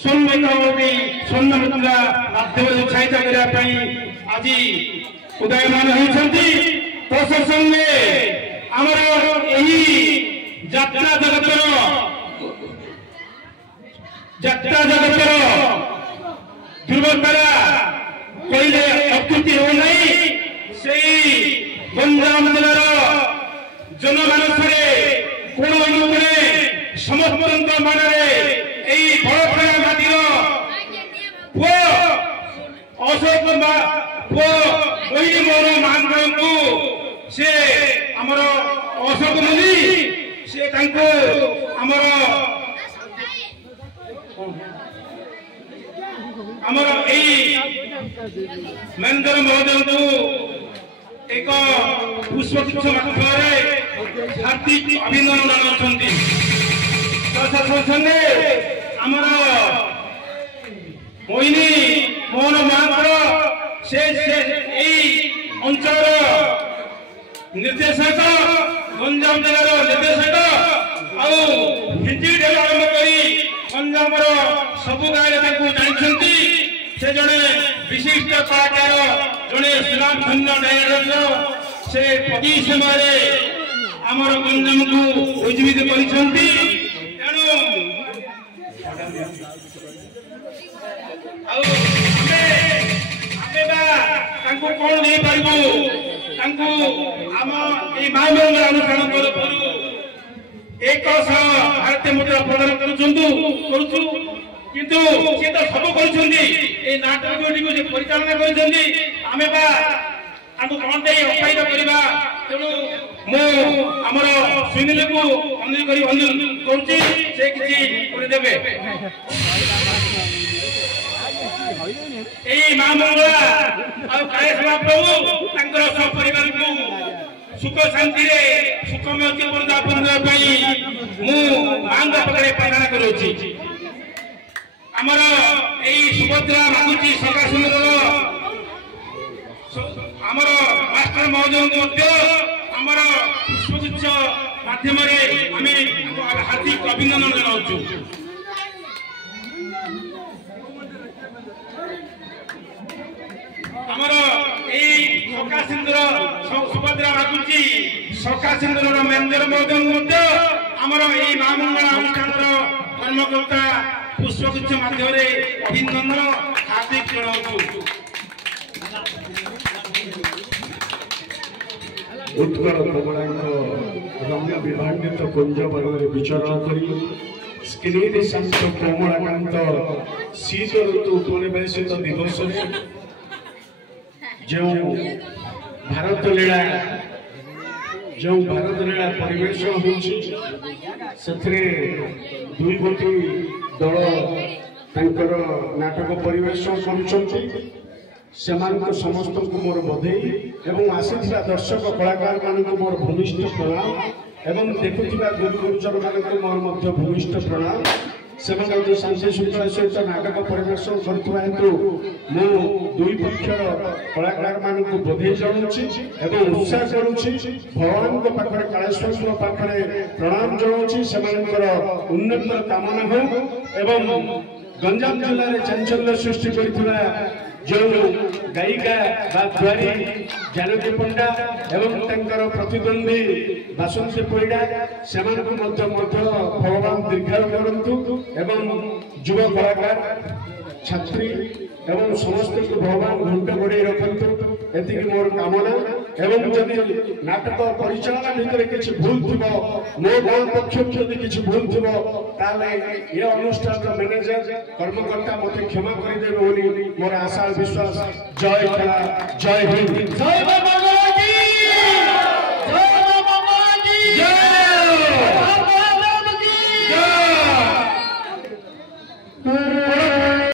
स्वर्ण मुद्रा माध्यम उत्साहित करने आज उदयमान होती प्रशासन में आमर यही यात्रा जगतर ध्रुवतारा कहले अत्युक्ति हो नहीं से गंजाम जिलार जनमानस कोण अनुकूले समस्त मन बड़खरा घाटीर पुओ अशोक पुओ मोहिनी मोहन महांत को से आमर अशोक मुनि से आमर महेंद्र महोदय को एक पुष्पगुच्छ माध्यम हार्दिक अभिनंदन जनाउछन्ति। संगे आमर मोहिनी मोहन महांत से अंचल निर्देशक गंजाम जिलार निर्देशक आंजी आरंभ कर गंजाम सबु गाँव जानते से जड़े विशिष्ट कलाकार जड़े सुनामधन्य डायरेक्टर से प्रति समय आमर गंजाम को उज्जीवित कर कौन नहीं पारू आम महामंगल अनुष्ठान तरफ एक भारतीय मुद्रा प्रदान करुँ किंतु सी तो सब कर नाटक को परिचालना करें कौन दे अपायित करवा तेणु मुझे सुनील को अनुरोध करदेवे महामंगला कायसभा प्रभु सपरिवार को सुख शांति सुखमय जीवन यापन मांग पाखे प्रार्थना करुच्ची। आमर सुभद्रा मागुची सका सुंदर आमर मास्टर महोदय आमर पुष्पगुच्छ माध्यम हार्दिक अभिनंदन जनाऊँ। आमर सका सिंदूर सुभद्रा मागुची सका सिंदूर महेंद्र महोदय आमर महामंगला अनुष्ठान कर्मकर्ता पुष्पगुच्छ माध्यम अभिनंदन हार्दिक जनाऊँ। उत्कल कमलांग रम्य विभान्वित कुंज वर्ग विचरण करी स्क्रीन शांत कमलाकांत शीत ऋतु उपनिवेशित दिवस जो भारत लीला परिवेश होती दुई गोटी दल नाटक परिवेश कर समस्त को मोर बधाई एवं आसीथिबा दर्शक कलाकार मान मोर भूमिष्ठ प्रणाम एवं देखुथिबा गुरु गुरुजन मान मोर मध्य भूमिष्ठ प्रणाम से शांति शृंखला सहित नाटक परिवेशन करथुवा हेतु मु दुई पक्षर कलाकार मान को बधाई जनाउछि एवं उत्साह करूछि भगवान को पाखरे कालेश्वर को पाखरे प्रणाम जनाउछि सेमानकर उन्नत कामना हो एवं गंजाम जिले में चांचल्य सृष्टि करथुवा जो गायिका बारी जानकी पंडा एवं प्रतिद्वंदी बासंती परिड़ा से भगवान दीर्घायु करंतु एवं युव कलाकार छात्री एवं समस्त को भगवान घंटा बढ़े रखु एति मोर कामना एवं जदि नाटक परिचालना भितर किसी भूल थी मो गाँव पक्ष किसी भूल थी ये अनुष्ठान मैनेजर कर्मकर्ता मत क्षमा करदेवे मोर आशा विश्वास। जय कला जय हिंद जय